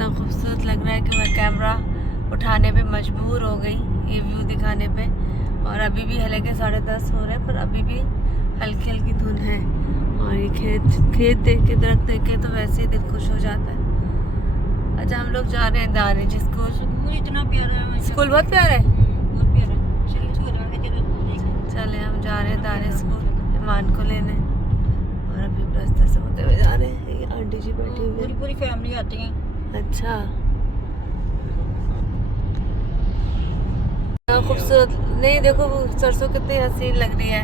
इतना खूबसूरत लग रहा है कि मैं कैमरा उठाने पे मजबूर हो गई ये व्यू दिखाने पे। और अभी भी हल्के 10:30 हो रहे हैं, पर अभी भी हल्की हल्की धुंध है। और ये खेत देख के, दरख्त देख के तो वैसे ही दिल खुश हो जाता है। अच्छा, हम लोग जा रहे हैं दानिश स्कूल। स्कूल इतना प्यारा है, स्कूल बहुत प्यारा है। बहुत प्यारा है। चले हम जा रहे हैं दानिश स्कूल ईमान को लेने। और अभी रास्ते से होते हुए जा रहे हैं। ये आंटी जी बैठी हुई है। पूरी फैमिली आती है। अच्छा, खूबसूरत नहीं, देखो वो सरसों कितनी हसीन लग रही है।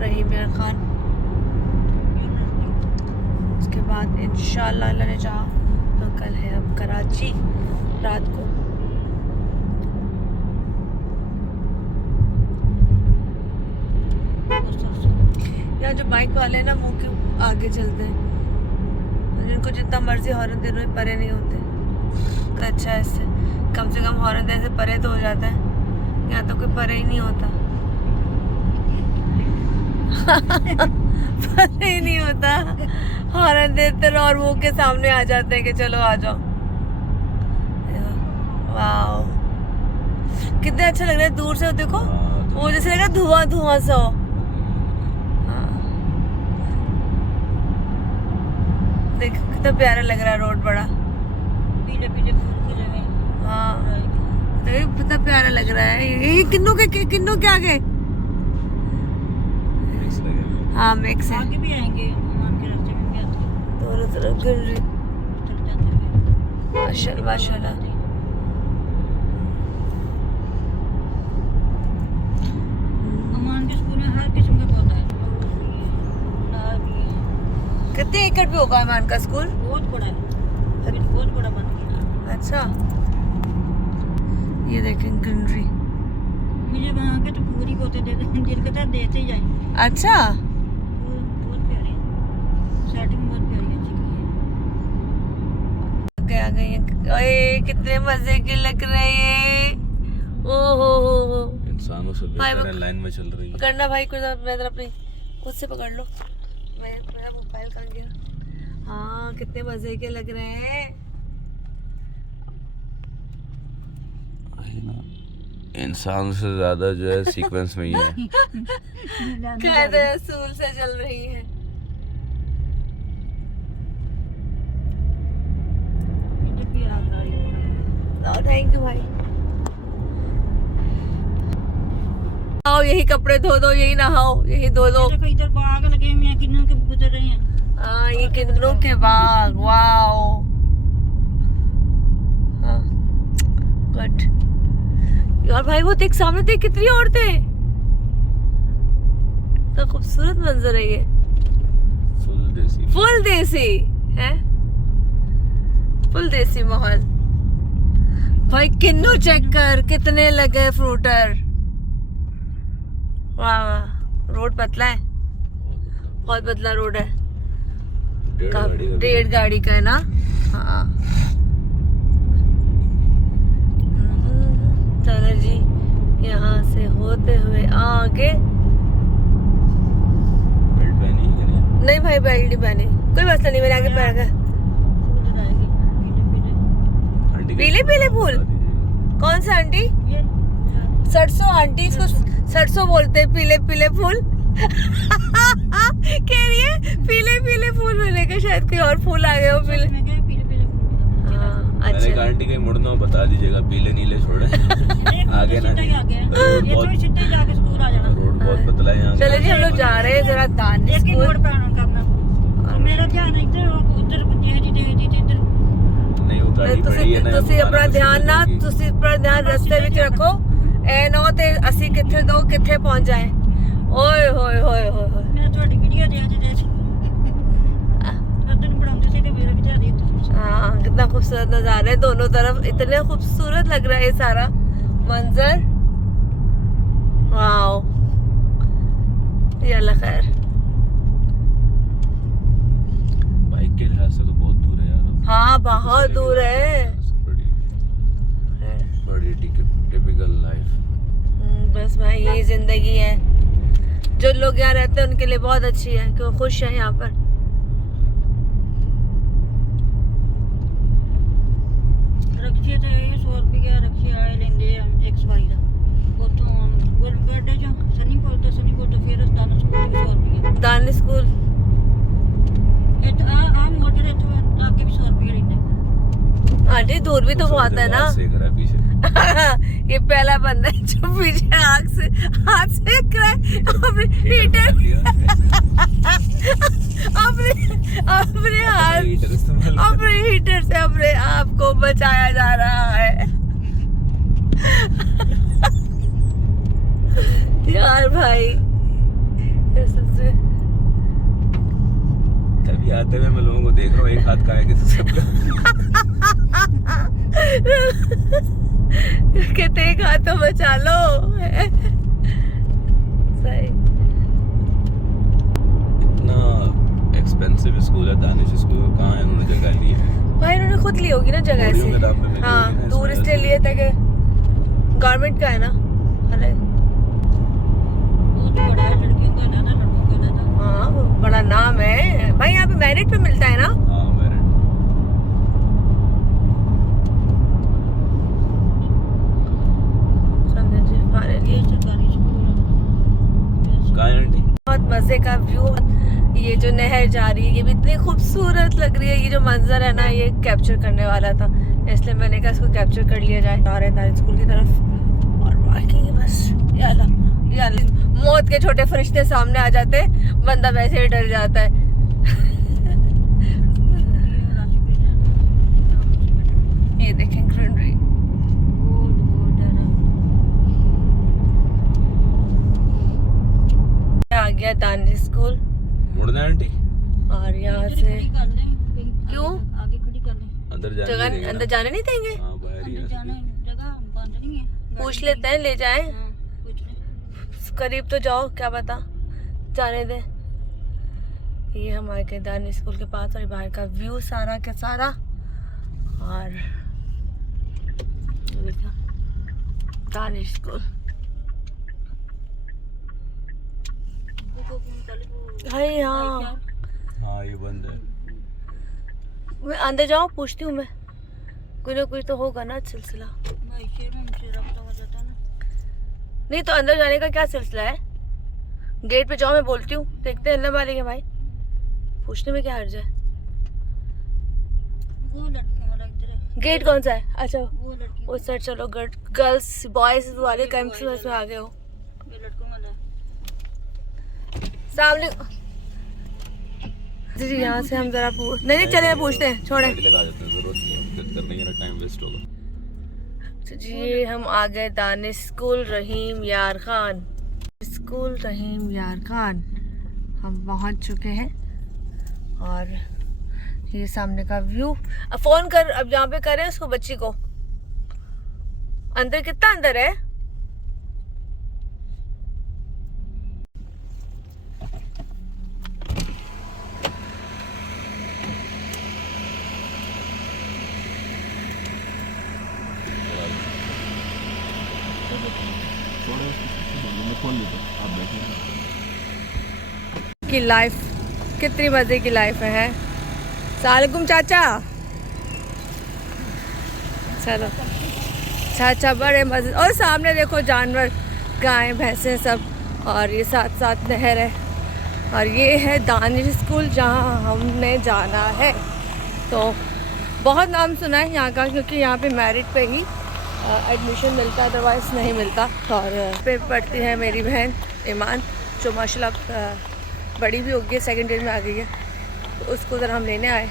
रहीम यार खान। उसके बाद इंशाल्लाह अल्लाह ने चाहा तो कल है अब कराची रात को। यहाँ जो बाइक वाले हैं ना मुंह के आगे चलते हैं, जिनको जितना मर्जी हॉर्न दे रहे परे नहीं होते। तो अच्छा है, इससे कम से कम हॉर्न देने से परे तो हो जाता है। यहाँ तो कोई परे ही नहीं होता। परे ही नहीं होता, हॉर्न देते रहो और वो के सामने आ जाते हैं कि चलो आ जाओ। वाओ, कितने अच्छा लग रहा है दूर से देखो। वो जैसे लग रहा है धुआं धुआं सा हो। देखो कितना प्यारा लग रहा है रोड, बड़ा पीले पीले फूल खिले हुए। हाँ, देखो कितना प्यारा लग रहा है। ये किन्नों के आगे। हाँ मिक्स है। आगे भी आएंगे, ईमान के रास्ते में भी आते हैं। दोनों तरफ ग्रीनरी चल जाते हैं। माशाल्लाह माशाल्लाह। ईमान के स्कूल में हर किस्म का पौधा है। गुलाब भी है। कितने एकड़ पे होगा ईमान का स्कूल? बहुत बड़ा है, बहुत बड़ा बन गया। अच्छा, ये देखें ग्रीनरी। मुझे वहाँ के तो पूरी पौधे दे दिल के साथ देते ही जाए। अच्छा, बहुत प्यारे हैं। सेटिंग बहुत प्यारी है, अच्छी आ गई है। ओए कितने मजे के लग रहे हैं। ओहो हो। इंसानों से बेहतर लाइन में चल रही है। पकड़ना भाई, मैं जरा अपनी खुद से पकड़ लो। मेरा मोबाइल कहाँ गया? हाँ, कितने मजे के लग रहे हैं। इंसान से ज्यादा जो है सीक्वेंस में ही है। कहते असूल से चल रही है। थैंक यू भाई। आओ यही कपड़े धो दो, यही नहाओ, यही धो दो। देखो इधर बाग लगे हुए हैं, किन्नों के गुजर रहे हैं। हाँ, ये किन्नों के बाग। वाओ, हाँ गुड यार। भाई वो देख सामने, देख कितनी औरतें। इतना खूबसूरत मंजर है ये। फुल देसी है, फुल देसी माहौल। भाई किन्नू चेक कर, कितने लगे फ्रूटर। वाह वाह, रोड पतला है, बहुत पतला रोड है। 1.5 गाड़ी का है ना। हाँ चलो जी, यहाँ से होते हुए आगे। नहीं भाई, बेल्ट नहीं पहनी, कोई मसला नहीं, मेरे आगे पैर का। पीले पीले फूल कौन सा आंटी? ये सरसों आंटी, इसको सरसों बोलते हैं। पीले पीले फूल कह रही है पीले पीले फूल मिलेगा, शायद कोई और फूल आ गए हो पीले। मैं कह पीले पीले फूल। हाँ अच्छा, आंटी कहीं मुड़ना हो बता दीजिएगा, पीले नीले छोड़े आगे ना। ये तो सीधे जाके स्कूल आ जाना। रोड बहुत पतला है यहाँ। चलो जी, हम लोग जा रहे हैं जरा दानिश एक ही स्कूल। मोड़ पे आना करना। और मेरा ध्यान इधर उधर इधर नहीं, वो गाड़ी बड़ी है ना। ਤੁਸੀਂ ਆਪਣਾ ਧਿਆਨ ਨਾ, ਤੁਸੀਂ ਆਪਣਾ ਧਿਆਨ ਰਸਤੇ ਵਿੱਚ ਰੱਖੋ। ਐ ਨਾ ਤੇ ਅਸੀਂ ਕਿੱਥੇ ਦੋ ਕਿੱਥੇ ਪਹੁੰਚ ਜਾਏ। ਓਏ ਹੋਏ ਹੋਏ ਹੋਏ ਹੋਏ। मैं ਤੁਹਾਡੀ ਵੀਡੀਓ ਦੇ ਅੱਜ ਉਦੋਂ ਬਣਾਉਂਦੇ ਸੀ ਤੇ ਮੇਰਾ ਵੀ ਧਿਆਨ ਇੱਥੇ। हाँ, कितना खूबसूरत नजारा है दोनों तरफ। इतने खूबसूरत लग रहा है सारा मंजर। वाओ, यल्ला खैर। बाइक के लिहाज से तो बहुत दूर है यार। हाँ बहुत दूर है। बड़ी टिपिकल लाइफ। बस भाई यही जिंदगी है। जो लोग यहाँ रहते हैं उनके लिए बहुत अच्छी है कि वो खुश है यहाँ पर। अड्डे जो सनी कोल तो फिर दाना स्कूल 100 रुपये दान स्कूल ਇਹ ਤਾਂ ਆ ਮੋੜ ਜਿਹੜੇ ਇੱਥੋਂ ਅੱਗੇ ਵੀ 100 ਰੁਪਏ ਲੈਂਦੇ आंटी दूर भी तो बहुत है ना। सेक रहा है पीछे। ये पहला बंदा है जो पीछे आग से हाथ सेक रहा है अपने हीटर अपने हाथ हीटर इस्तेमाल अपने हीटर से अपने आप को बचाया जा रहा है। यार भाई सबसे तभी आते हुए मैं लोगों को देख रहा हूँ, एक हाथ का है किसी सबका। कहते एक हाथ तो बचा लो। सही। इतना एक्सपेंसिव स्कूल है दानिश स्कूल, कहाँ है उन्होंने जगह ली है। भाई उन्होंने खुद ली होगी ना जगह थोड़ियों से। के दाम पे मिली हाँ होगी ना, टूरिस्ट इसमें के लिए था कि गवर्नमेंट का है ना। अरे बहुत बड़ा है लड़कियों का ना लड़कों का ना हाँ वो बड़ा नाम है भाई। यहाँ पे मेरिट पे मिलता है ना। हाँ मेरिट। ये सरकारी स्कूल है कहाँ है आंटी? बहुत मजे का व्यू। ये जो नहर जा रही है ये भी इतनी खूबसूरत लग रही है। ये जो मंजर है ना ये कैप्चर करने वाला था, इसलिए मैंने कहा इसको कैप्चर कर लिया जाए। आ रहे हैं स्कूल की तरफ और बाकी बस याला मौत के छोटे फरिश्ते सामने आ जाते, बंदा वैसे ही डर जाता है। ये देखें ग्रीनरी। आ गया दानिश स्कूल मुड़ना है आंटी? और यहाँ से क्यों आगे खड़ी कर ले अंदर जाने नहीं जगह देंगे अंदर ना? जाने नहीं देंगे। हाँ बाहर ही अंदर है। जाने जगह बंद नहीं है पूछ लेते हैं ले जाएं। हाँ, पूछ ले करीब तो जाओ क्या पता जाने दे। ये हम आए गए दानिश स्कूल के पास और बाहर का व्यू सारा के सारा। और ये देखो दानिश स्कूल। भाई यहाँ हाँ ये बंद है। मैं अंदर जाऊँ पूछती हूँ मैं, कोई ना कोई तो होगा ना सिलसिला। भाई शेर में मुझे रब्ता हो जाता ना नहीं तो अंदर जाने का क्या सिलसिला है? गेट पे जाओ मैं बोलती हूँ, देखते हैं अल्लाह मालिक है भाई, पूछने में क्या हर्ज है। वो लड़कियों वाला इधर है गेट कौन सा है? अच्छा वो लड़की उस साइड चलो। गर्ल्स बॉयज वाले कैंप्स में आ गए हो। ये लड़कों वाला है सामने जी यहाँ से हम जरा नहीं चले पूछते हैं छोड़े। गाड़ी लगा देते हैं, जरूरत नहीं है फिर करने की ना, टाइम वेस्ट होगा। तो जी हम आ गए दानिश स्कूल रहीम यार खान। स्कूल रहीम यार खान हम पहुँच चुके हैं और ये सामने का व्यू। अब फोन कर, अब यहाँ पे करें उसको बच्ची को। अंदर कितना अंदर है? की लाइफ कितनी मजे की लाइफ है। सलामुकुम चाचा। चलो चाचा बड़े मजे। और सामने देखो जानवर, गाय भैंसे सब, और ये साथ साथ नहर है। और ये है दानिश स्कूल जहाँ हमने जाना है। तो बहुत नाम सुना है यहाँ का, क्योंकि यहाँ पे मेरिट पे ही एडमिशन मिलता है, अदरवाइज़ नहीं मिलता। और पे पढ़ती है मेरी बहन ईमान, जो माशाल्लाह बड़ी भी हो गई है, सेकेंड ईयर में आ गई है। तो उसको उधर हम लेने आए।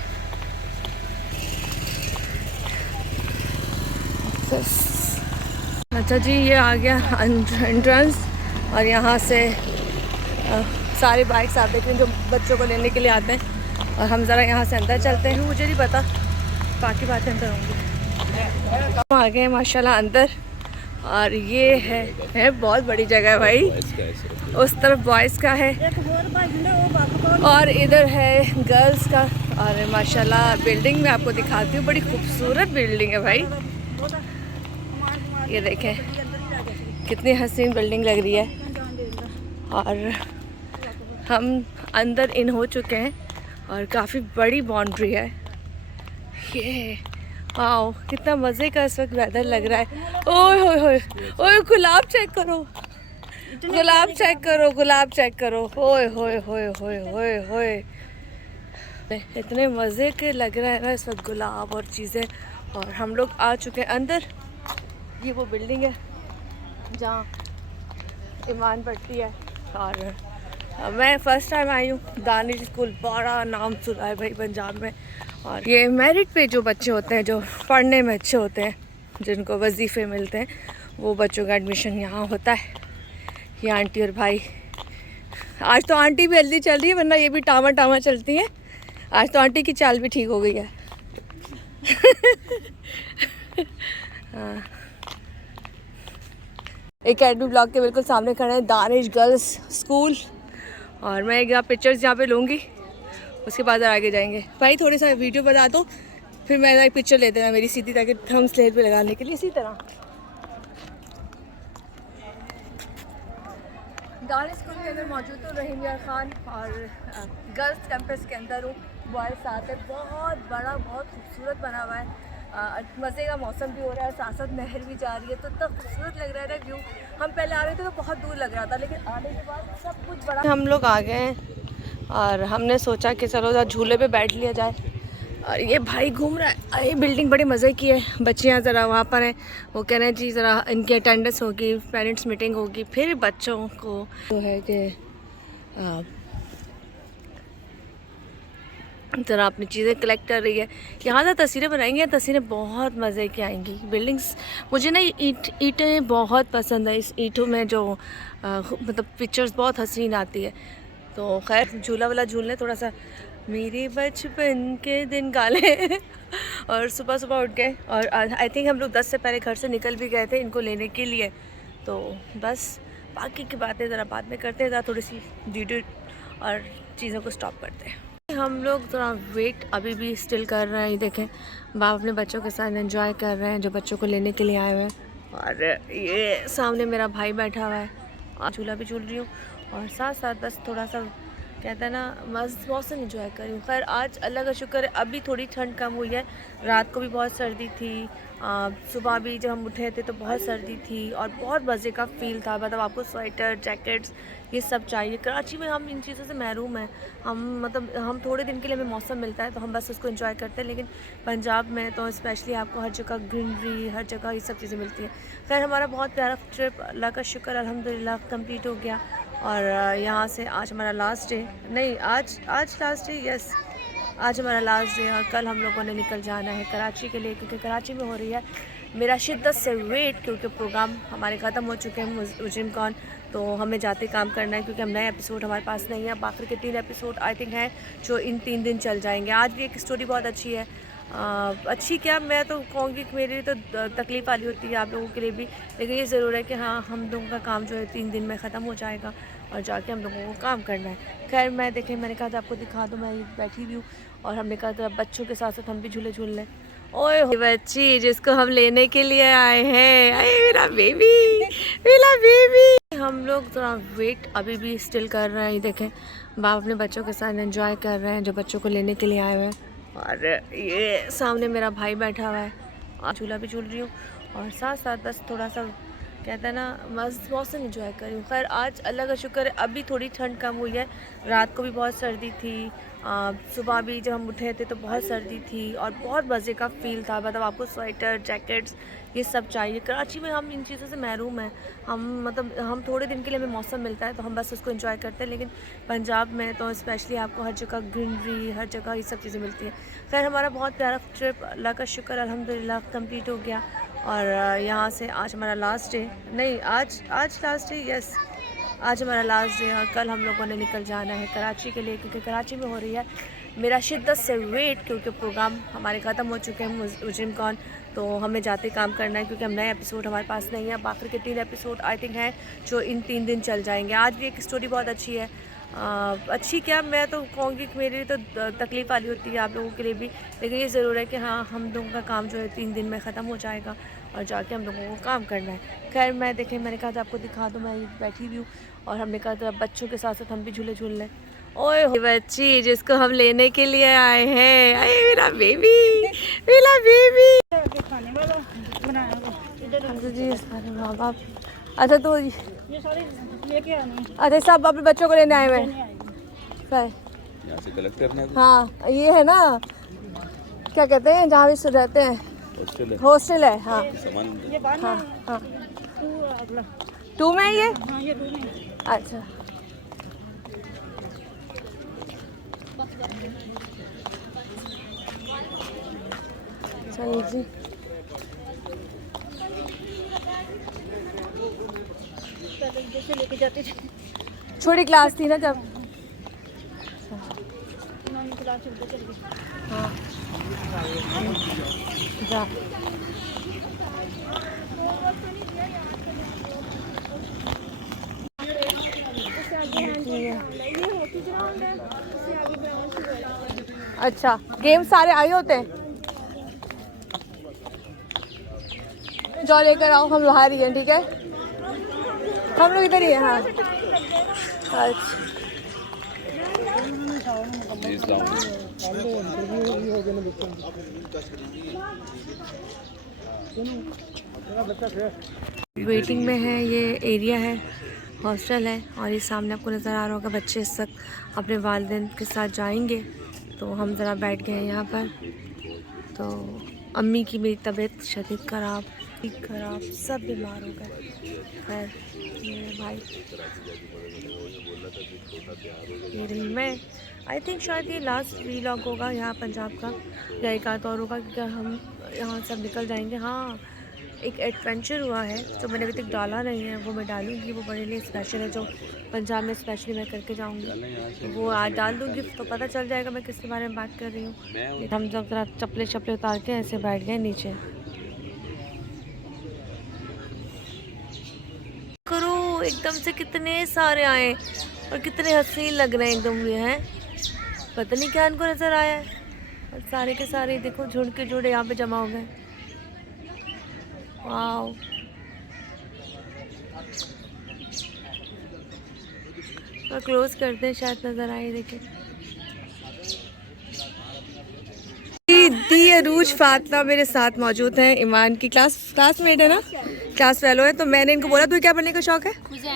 अच्छा जी ये आ गया एंट्रेंस और यहाँ से सारे बाइक्स आते हैं जो बच्चों को लेने के लिए आते हैं। और हम ज़रा यहाँ से अंदर चलते हैं, मुझे नहीं पता बाकी बातें अंदर होंगी। हम आ गए माशाल्लाह अंदर और ये है बहुत बड़ी जगह है भाई। उस तरफ बॉयज़ का है और इधर है गर्ल्स का। और माशाल्लाह बिल्डिंग में आपको दिखाती हूँ, बड़ी खूबसूरत बिल्डिंग है भाई। ये देखें कितनी हसीन बिल्डिंग लग रही है। और हम अंदर इन हो चुके हैं और काफ़ी बड़ी बाउंड्री है ये। वाओ कितना मज़े का इस वक्त वेदर लग रहा है। ओए होए होए ओए गुलाब चेक करो। गुलाब चेक करो, गुलाब चेक करो, होए होए होए होए होए होए, इतने मज़े के लग रहे हैं ना इस वक्त गुलाब और चीज़ें। और हम लोग आ चुके हैं अंदर। ये वो बिल्डिंग है जहाँ ईमान पढ़ती है। और मैं फ़र्स्ट टाइम आई हूँ। दानिश स्कूल बड़ा नाम सुना है भाई पंजाब में। और ये मेरिट पे जो बच्चे होते हैं, जो पढ़ने में अच्छे होते हैं, जिनको वजीफ़े मिलते हैं, वो बच्चों का एडमिशन यहाँ होता है। ये आंटी और भाई, आज तो आंटी भी जल्दी चल रही है, वरना ये भी टामा टामा चलती है। आज तो आंटी की चाल भी ठीक हो गई है। हाँ। एकेडमी ब्लॉक के बिल्कुल सामने खड़े हैं दानिश गर्ल्स स्कूल। और मैं एक पिक्चर्स यहाँ पे लूँगी, उसके बाद आगे जाएंगे। भाई थोड़ी सा वीडियो बना दो, फिर मैं एक पिक्चर ले देना मेरी सीधी, ताकि थंब स्लेट पे लगाने के लिए। इसी तरह दानिश स्कूल के अंदर मौजूद हूँ, रहीम यार खान, और गर्ल्स कैंपस के अंदर हूँ। बॉयज़ साथ है, बहुत बड़ा, बहुत खूबसूरत बना हुआ है। मज़े का मौसम भी हो रहा है, साथ साथ नहर भी जा रही है, तो इतना खूबसूरत लग रहा है ना व्यू। हम पहले आ रहे थे तो बहुत दूर लग रहा था, लेकिन आने के बाद सब कुछ बड़ा। हम लोग आ गए हैं और हमने सोचा कि चलो ज़रा झूले पे बैठ लिया जाए। और ये भाई घूम रहा है। ये बिल्डिंग बड़े मज़े की है। बच्चियाँ ज़रा वहाँ पर हैं, वो कह रहे हैं जी ज़रा इनकी अटेंडेंस होगी, पेरेंट्स मीटिंग होगी, फिर बच्चों को तो है कि ज़रा अपनी चीज़ें कलेक्ट कर रही है। यहाँ से तस्वीरें बनाएंगे, तस्वीरें बहुत मज़े की आएंगी। बिल्डिंग्स, मुझे ना ईंटें बहुत पसंद है। इस ईंटों में जो मतलब पिक्चर्स बहुत हसीन आती है। तो खैर झूला वाला झूलने थोड़ा सा मेरे बचपन के दिन गाले और सुबह सुबह उठ गए। और आई थिंक हम लोग 10 से पहले घर से निकल भी गए थे इनको लेने के लिए। तो बस बाकी की बातें ज़रा बाद में करते हैं, ज़रा थोड़ी सी वीडियो और चीज़ों को स्टॉप करते हैं। हम लोग थोड़ा वेट अभी भी स्टिल कर रहे हैं। ये देखें बाप अपने बच्चों के साथ एंजॉय कर रहे हैं, जो बच्चों को लेने के लिए आए हुए हैं। और ये सामने मेरा भाई बैठा हुआ है और झूला भी झूल रही हूँ, और साथ साथ बस थोड़ा सा कहता है ना मौसम एंजॉय कर रही हूँ। खैर आज अल्लाह का शुक्र है अभी थोड़ी ठंड कम हुई है। रात को भी बहुत सर्दी थी, सुबह भी जब हम उठे थे तो बहुत सर्दी थी, और बहुत मज़े का फ़ील था। मतलब आपको स्वेटर, जैकेट्स, ये सब चाहिए। कराची में हम इन चीज़ों से महरूम हैं। हम थोड़े दिन के लिए हमें मौसम मिलता है तो हम बस उसको एंजॉय करते हैं, लेकिन पंजाब में तो स्पेशली आपको हर जगह ग्रीनरी, हर जगह ये सब चीज़ें मिलती हैं। खैर हमारा बहुत प्यारा ट्रिप अल्लाह का शुक्र अल्हम्दुलिल्लाह कंप्लीट हो गया। और यहाँ से आज हमारा लास्ट डे, नहीं आज लास्ट डे, यस आज हमारा लास्ट डे। और कल हम लोगों ने निकल जाना है कराची के लिए, क्योंकि कराची में हो रही है मेरा शिद्दत से वेट, क्योंकि प्रोग्राम हमारे ख़त्म हो चुके हैं मुजरिम कौन, तो हमें जाते काम करना है, क्योंकि हम नए एपिसोड हमारे पास नहीं है। बाकी के 3 एपिसोड आई थिंक हैं जो इन 3 दिन चल जाएंगे। आज भी एक स्टोरी बहुत अच्छी है, अच्छी क्या मैं तो कहूँगी कि मेरे लिए तो तकलीफ़ वाली होती है, आप लोगों के लिए भी, लेकिन ये ज़रूर है कि हाँ हम लोगों का काम जो है 3 दिन में ख़त्म हो जाएगा और जाके हम लोगों को काम करना है। खैर मैं देखें, मैंने कहा था आपको दिखा दूँ, मैं बैठी हुई हूँ और हमने कहा था बच्चों के साथ साथ हम भी झूले झूल लें। ओए बच्ची जिसको हम लेने के लिए आए हैं, अरे मेरा बेबी, मेरा बेबी। हम लोग थोड़ा वेट अभी भी स्टिल कर रहे हैं। ये देखें बाप अपने बच्चों के साथ एंजॉय कर रहे हैं, जो बच्चों को लेने के लिए आए हुए हैं। और ये सामने मेरा भाई बैठा हुआ है और झूला भी झूल रही हूँ, और साथ साथ बस थोड़ा सा कहता है ना मौसम एंजॉय कर रही हूँ। खैर आज अल्लाह का शुक्र है अभी थोड़ी ठंड कम हुई है। रात को भी बहुत सर्दी थी, सुबह भी जब हम उठे थे तो बहुत सर्दी थी, और बहुत मज़े का फ़ील था। मतलब आपको स्वेटर, जैकेट्स, ये सब चाहिए। कराची में हम इन चीज़ों से महरूम हैं। हम थोड़े दिन के लिए हमें मौसम मिलता है तो हम बस उसको एंजॉय करते हैं, लेकिन पंजाब में तो स्पेशली आपको हर जगह ग्रीनरी, हर जगह ये सब चीज़ें मिलती हैं। खैर हमारा बहुत प्यारा ट्रिप अल्लाह का शुक्र अल्हम्दुलिल्लाह कंप्लीट हो गया। और यहाँ से आज हमारा लास्ट डे, नहीं आज लास्ट डे, यस आज हमारा लास्ट डे। और कल हम लोगों ने निकल जाना है कराची के लिए, क्योंकि कराची में हो रही है मेरा शिद्दत से वेट, क्योंकि प्रोग्राम हमारे ख़त्म हो चुके हैं मुजरिम कौन, तो हमें जाते काम करना है, क्योंकि हम नए एपिसोड हमारे पास नहीं है। बाकी के 3 एपिसोड आई थिंक हैं जो इन 3 दिन चल जाएंगे। आज भी एक स्टोरी बहुत अच्छी है, अच्छी क्या मैं तो कहूँगी कि मेरे लिए तो तकलीफ़ वाली होती है, आप लोगों के लिए भी, लेकिन ये ज़रूर है कि हाँ हम लोगों का काम जो है 3 दिन में ख़त्म हो जाएगा और जाके हम लोगों को काम करना है। खैर मैं देखें, मैंने कहा था आपको दिखा दूँ, मैं बैठी हुई हूँ और हमने कहा था बच्चों के साथ साथ हम भी झूले झूल लें। ओए बच्ची जिसको हम लेने के लिए आए हैं, अरे मेरा बेबी, मेरा बेबी। खाने वाला बनाया होगा इधर जी सारे माँ बाप। अच्छा तो ये सारे लेके आने अच्छा सब अपने बच्चों को लेने आए हुए हैं। सही। यहाँ से कलेक्ट करने आते हाँ ये है ना, क्या कहते हैं जहाँ भी रहते हैं, हॉस्टल है हॉस्टल है। हाँ सामान ये बाहर हाँ हाँ तू अगला 2 में है ये। हाँ ये रूम है। अच्छा चलिए जी। पहले जैसे लेके जाते थे छोटी क्लास थी ना जब। नौवीं क्लास से उधर चल गई। हाँ जा। अच्छा गेम सारे आए होते हैं, जो लेकर आओ, हम बाहर ही हैं ठीक है, हम लोग इधर ही हैं। हाँ अच्छा प्लीज लाऊंगी वेटिंग में है, ये एरिया है, हॉस्टल है। और ये सामने आपको नज़र आ रहा होगा बच्चे इस वक्त अपने वालिदैन के साथ जाएंगे, तो हम ज़रा बैठ गए हैं यहाँ पर। तो अम्मी की मेरी तबीयत शदीद ख़राब सब बीमार हो गए। खैर मेरे भाई, ये रही मैं। आई थिंक शायद ये लास्ट व्लॉग होगा यहाँ पंजाब का, या एक आध और होगा, क्योंकि हम यहाँ सब निकल जाएंगे। हाँ एक एडवेंचर हुआ है जो मैंने अभी तक डाला नहीं है, वो मैं डालूँगी, वो मेरे लिए स्पेशल है, जो पंजाब में स्पेशली मैं करके जाऊँगी, वो आज डाल दूँगी तो पता चल जाएगा मैं किसके बारे में बात कर रही हूँ। हम जब ज़रा चप्पलें उतार के ऐसे बैठ गए नीचे। करो एकदम से कितने सारे आए और कितने हसीन लग रहे हैं एकदम, ये हैं पता नहीं क्या इनको नज़र आया है, और सारे के सारे देखो झुंड के जोड़े यहाँ पे जमा हो गए। वाओ और क्लोज करते हैं, शायद नजर आए। देखिए दी अरूज फातिमा मेरे साथ मौजूद हैं, ईमान की क्लासमेट है ना, क्लास फेलो है। तो मैंने इनको बोला तुझे क्या बनने का शौक है? मुझे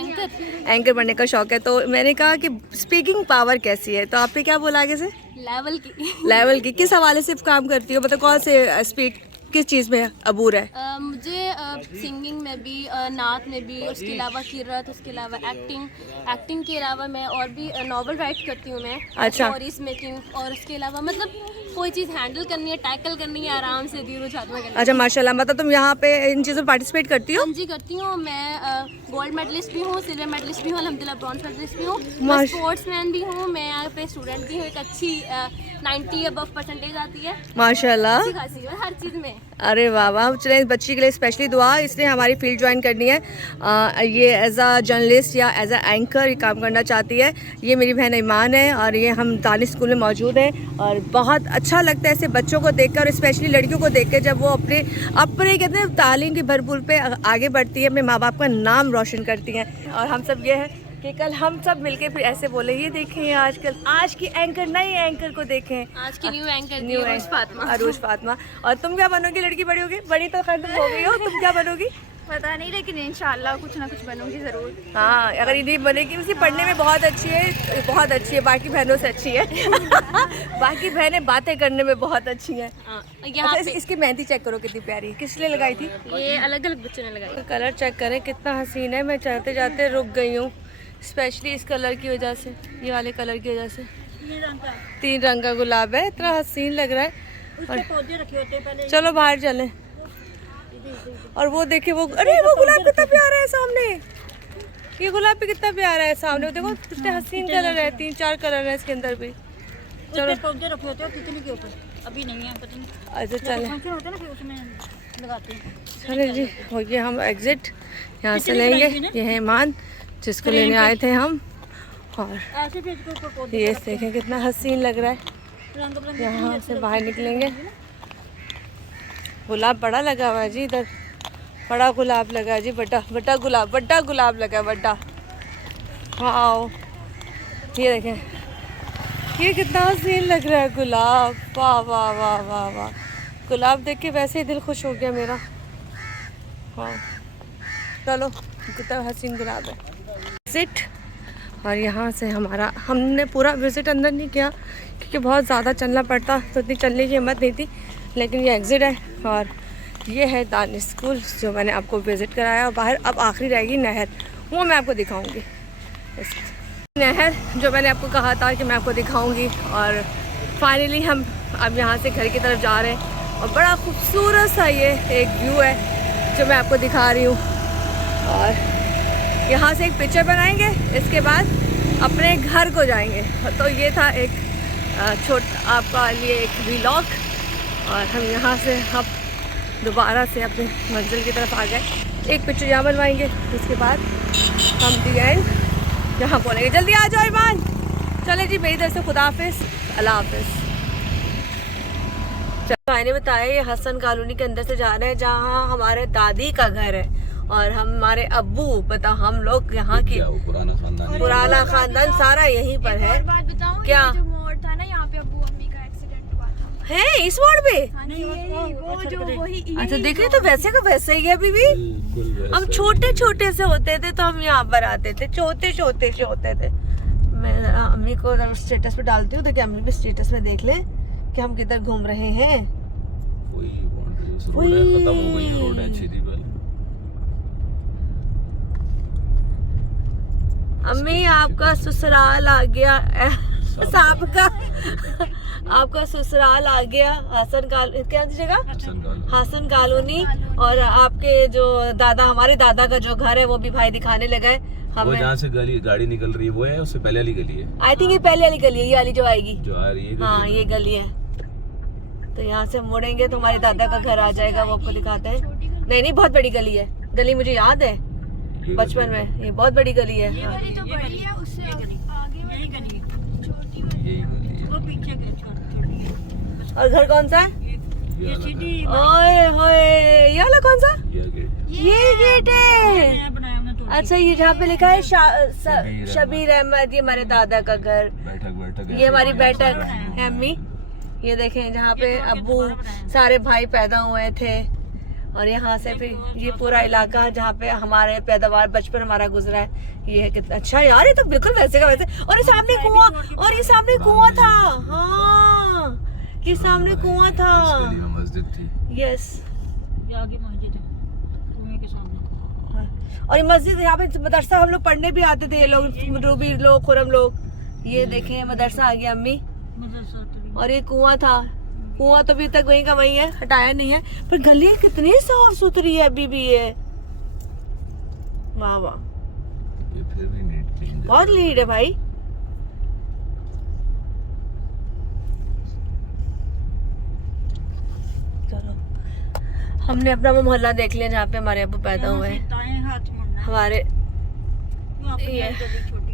एंकर बनने का शौक है। तो मैंने कहा कि स्पीकिंग पावर कैसी है, तो आपने क्या बोला आगे से? लेवल की। किस हवाले से काम करती हो, मतलब कौन से स्पीक किस चीज़ में अबूर है? मुझे सिंगिंग में भी, नात में भी, उसके अलावा किरत, उसके अलावा एक्टिंग के अलावा मैं और भी नॉवल राइट करती हूँ मैं। अच्छा। स्टोरीज मेकिंग, और उसके अलावा मतलब कोई चीज़ हैंडल करनी है, टैकल करनी है, आराम से धीरे हाथ में करनी है। अच्छा माशाल्लाह, मतलब तुम यहाँ पे इन चीज़ों में पार्टिसिपेट करती हो? हाँ जी करती हूँ मैं। गोल्ड मेडलिस्ट भी हूँ, सिल्वर मेडलिस्ट भी हूँ, अल्हम्दुलिल्लाह ब्रॉन्ज मेडलिस्ट भी हूँ, स्पोर्ट्स मैन भी हूँ, मैं यहाँ पे स्टूडेंट भी हूँ। एक अच्छी 90 अबव परसेंटेज आती है माशाल्लाह, अच्छी खासी है हर चीज़ में। अरे वाह वाह। चले इस बच्ची के लिए स्पेशली दुआ, इसने हमारी फील्ड ज्वाइन करनी है। ये एज अ जर्नलिस्ट या एज अ एंकर ये काम करना चाहती है। ये मेरी बहन ईमान है और ये हम दानिश स्कूल में मौजूद हैं, और बहुत अच्छा लगता है ऐसे बच्चों को देखकर, और स्पेशली लड़कियों को देखकर, जब वो अपने कहते हैं तालीम के भरपूर पे आगे बढ़ती है, अपने माँ बाप का नाम रोशन करती हैं। और हम सब ये है कि कल हम सब मिलके फिर ऐसे बोले, ये देखें आज की एंकर, नई एंकर को देखें, आज की न्यू एंकर अरूज फातिमा। और तुम क्या बनोगी? लड़की बड़ी होगी? बड़ी तो खैर तुम हो गई हो, तुम क्या बनोगी? पता नहीं, लेकिन इंशाल्लाह कुछ ना कुछ बनूंगी ज़रूर। हाँ अगर ये बनेगी, उसी पढ़ने में बहुत अच्छी है, बाकी बहनों से अच्छी है। बाकी बहनें बातें करने में बहुत अच्छी हैं। यहाँ अच्छा, इसकी मेहंदी चेक करो कितनी प्यारी, किस लिए लगाई थी? ये अलग अलग बच्चों ने लगाई। कलर चेक करें कितना हसीन है। मैं जाते जाते रुक गई हूँ, स्पेशली इस कलर की वजह से, ये वाले कलर की वजह से। 3 रंग का गुलाब है, इतना हसीन लग रहा है। और पौधे रखे होते हैं पहले। चलो बाहर चलें। और वो देखिए वो, अरे वो गुलाब कितना प्यारा है सामने, ये गुलाब भी कितना प्यारा है सामने, वो देखो कितने हसीन कलर है, 3-4 कलर है इसके अंदर भी। चलो पौधे रखे होते हैं तितली के ऊपर, अभी नहीं है पता नहीं। अच्छा चलें, फंक्शन होता है ना, फिर उसमें लगाते हैं। चले जी, हो गया हम एग्जिट, यहाँ से लेंगे। ये है ईमान जिसको लेने आए थे हम। और ऐसे फिर इसके ऊपर पौधे ये देखें कितना हसीन लग रहा है। रंग बिरंगे यहाँ से बाहर निकलेंगे। गुलाब बड़ा लगा हुआ है जी, इधर बड़ा गुलाब लगा है जी, बड़ा गुलाब लगा है, बड़ा। वाओ ये देखें, ये कितना हसीन लग रहा है गुलाब। वाह वाह वाह वाह वाह, गुलाब देख के वैसे ही दिल खुश हो गया मेरा। हाँ चलो, कितना हसीन गुलाब है। विजिट। और यहाँ से हमने पूरा विजिट अंदर नहीं किया क्योंकि बहुत ज़्यादा चलना पड़ता, तो इतनी चलने की हिम्मत नहीं थी। लेकिन ये एग्ज़िट है और ये है दानिश स्कूल जो मैंने आपको विज़िट कराया। बाहर अब आखिरी रहेगी नहर, वो मैं आपको दिखाऊंगी। नहर जो मैंने आपको कहा था कि मैं आपको दिखाऊंगी। और फाइनली हम अब यहाँ से घर की तरफ जा रहे हैं और बड़ा खूबसूरत सा ये एक व्यू है जो मैं आपको दिखा रही हूँ। और यहाँ से एक पिक्चर बनाएंगे, इसके बाद अपने घर को जाएंगे। तो ये था एक आपका लिए एक व्लॉग। और हम यहाँ से अब दोबारा से अपनी मंजिल की तरफ आ गए। एक पिक्चर यहाँ बनवाएंगे, उसके बाद हम दी एंड यहाँ बोलेंगे। जल्दी आ जाओ ईमान। चले जी, मेरी तरफ से खुदा हाफिज़, अल्लाह हाफिज़। मैंने बताया ये हसन कॉलोनी के अंदर से जा रहे हैं जहाँ हमारे दादी का घर है। और हमारे अब्बू पता हम लोग यहाँ की पुराना खानदान सारा यहीं पर है। और बात बताऊं, क्या ये जो मोड़ था ना, यहाँ पे अब्बू अम्मी का एक्सीडेंट हुआ था। है इस मोड़ पे? हाँ जी, वो जो वही अच्छा देखे तो वैसे का वैसे ही है अभी भी। हम छोटे छोटे से होते थे तो हम यहाँ पर आते थे, छोटे छोटे से होते थे। मैं अम्मी को स्टेटस पे डालती हूँ ताकि अम्मी भी स्टेटस में देख ले कि हम किधर घूम रहे हैं। खत्म हो गई रोड अच्छी थी पहले। अम्मी आपका ससुराल आ गया सांप का आपका ससुराल आ गया हसन कॉलोनी, क्या जगह हसन कॉलोनी। और आपके जो दादा, हमारे दादा का जो घर है वो भी भाई दिखाने लगा है हमें। जहाँ से गाड़ी निकल रही है वो है, उससे पहले वाली गली है। आई थिंक ये पहले वाली गली है, ये वाली जो आएगी जो आ रही है। हाँ ये गली है। तो यहाँ से मुड़ेंगे तो हमारे दादा का घर आ जाएगा, वो आपको दिखाते हैं। नहीं नहीं, बहुत बड़ी गली है। गली मुझे याद है बचपन में, ये बहुत बड़ी गली है। ये वाली तो बड़ी है, उससे आगे वाली गली छोटी वाली। यही गली है। वो पीछे के छोटी है। और घर कौन सा है? ये सीधी ओए होए, ये वाला कौन सा? ये गेट है। नया बनाया हमने थोड़ी। अच्छा ये जहाँ पे लिखा है शबीर अहमद, ये हमारे दादा का घर। बैठक ये हमारी बैठक है अम्मी। ये देखें जहाँ पे अब्बू सारे भाई पैदा हुए थे। और यहाँ से फिर ये पूरा इलाका जहाँ पे हमारे पैदावार बचपन हमारा गुजरा है। ये है कितना अच्छा यार, ये तो बिल्कुल वैसे का वैसे। और ये सामने कुआं, और ये सामने कुआं था। हाँ ये सामने कुआं था। मस्जिद थी। यस, ये आगे मस्जिद है कुएं के सामने। और ये मस्जिद, यहाँ पे मदरसा हम लोग पढ़ने भी आते थे, ये लोग रूबी लोग, खुरम लोग। ये देखें मदरसा आ गया अम्मी। और ये कुआं था। कुआं तो अभी तक वहीं का वहीं है, हटाया नहीं है। पर गली कितनी साफ सुथरी है अभी भी ये। वाह वाह, ये फिर भी नीट क्लीन बहुत लीड है भाई। चलो हमने अपना वो मोहल्ला देख लिया जहाँ पे हमारे अब्बू पैदा हुए हैं। दाएं हाथ मुड़ना है। हमारे यहाँ पे ये गली छोटी